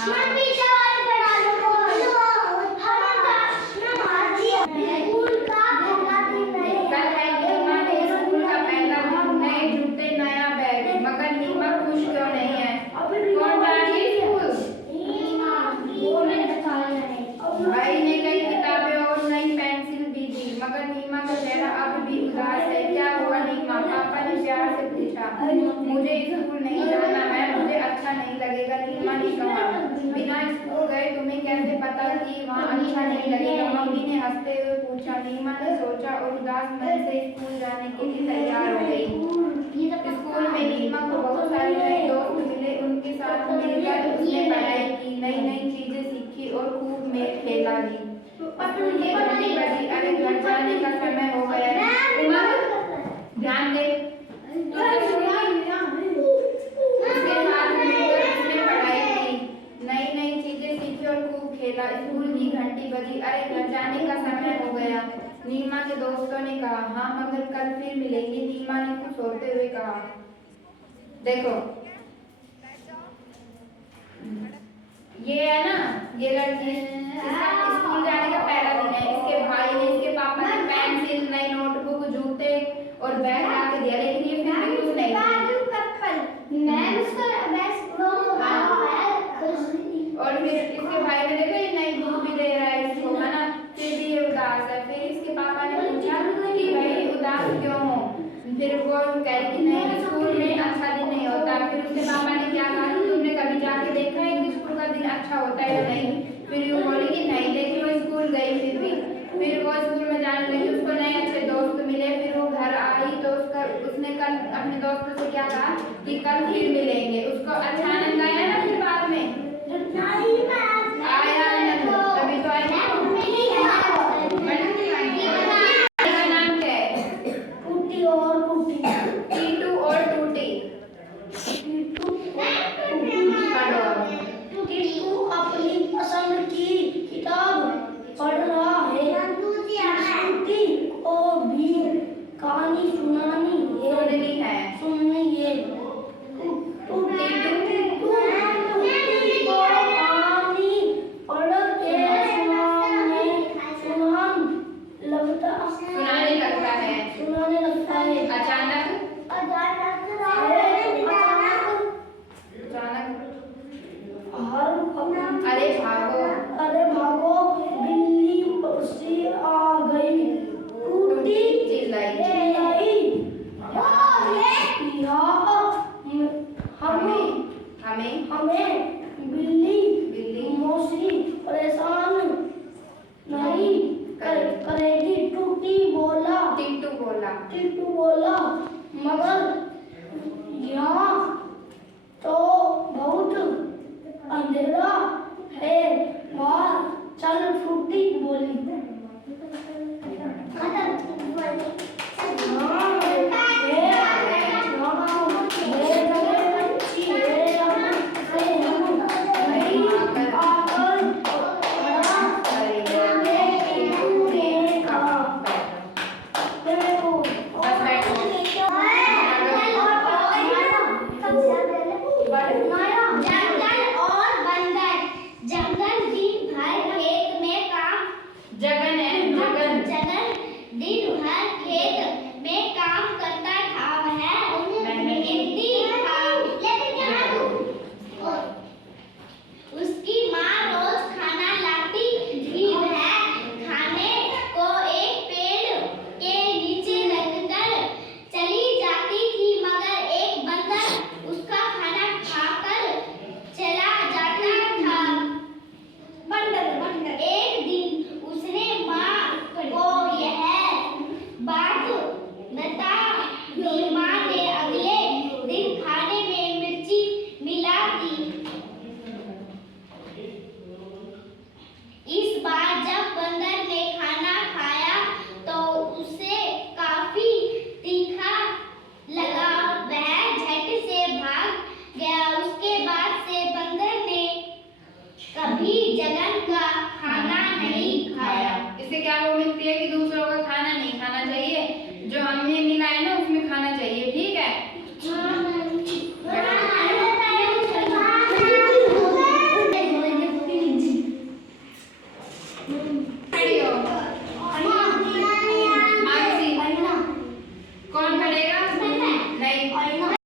हाँ कल है नीमा के स्कूल का पहला दिन, नए जूते नया बैग, मगर नीमा खुश क्यों नहीं है? कौन जा रही है स्कूल? भाई ने कई किताबें और नई पेंसिल भी दी, मगर नीमा का चेहरा अब भी उदास है। क्या हुआ नीमा? पापा ने प्यार से पूछा। मुझे स्कूल नहीं जाना है, मुझे अच्छा नहीं लगेगा, नीमा ने कहा। बिना स्कूल गए तुम्हें कैसे पता कि वहाँ अच्छा नहीं लगेगा? मम्मी ने हंसते हुए पूछा। नीमा ने सोचा और उदास मन से स्कूल जाने के लिए तैयार हो गई। स्कूल में नीमा को बहुत सारे नए दोस्त मिले, उनके साथ मिलकर उसने पढ़ाई की, नई नई चीजें सीखी और खूब में खेला भी। स्कूल की घंटी बजी, अरे घर जाने का समय हो गया है। उमर ध्यान दे। उसके साथ मिलकर उसने पढ़ाई की, नई नई चीजें सीखी और खूब खेला। स्कूल की घंटी बजी, अरे घर जाने का समय हो गया। नीमा के दोस्तों ने कहा हाँ मगर कल फिर मिलेंगे। नीमा ने खुश होते हुए कहा। देखो ये है ना, ये लड़की, इसका स्कूल जाने का पहला दिन है। इसके भाई ने इसके पापा ने पेंसिल, नई नोटबुक, जूते और बैग ला के दिया, लेकिन ये फिर भी खुश नहीं थी। और फिर इसके भाई ने देखो ये नई बुक भी दे रहा है इसको, है ना, फिर भी ये उदास है। फिर इसके पापा ने पूछा कि भाई उदास क्यों हो? फिर वो कह रही कि नहीं स्कूल में अच्छा दिन नहीं होता। फिर उसके पापा ने क्या कहा कि तुमने कभी जाके देखा है कि स्कूल का दिन अच्छा होता है या नहीं? फिर वो बोली कि नहीं, लेकिन वो स्कूल गई फिर वो स्कूल में जाने लगी, उसको नए अच्छे दोस्त मिले। फिर वो घर आई तो उसने कल अपने दोस्तों से क्या कहा कि कल फिर मिलेंगे। उसको अच्छा आनंद आया ना फिर बाद में आया आनंद, तभी तो आया। का नाम क्या है? टूटी और टूटी। टीटू और टूटी। टीटू अपनी पसंद की किताब पढ़ रहा है। टूटी को भी कहानी सुननी है। सुनाने लगता है। अचानक अचानक अरे भागो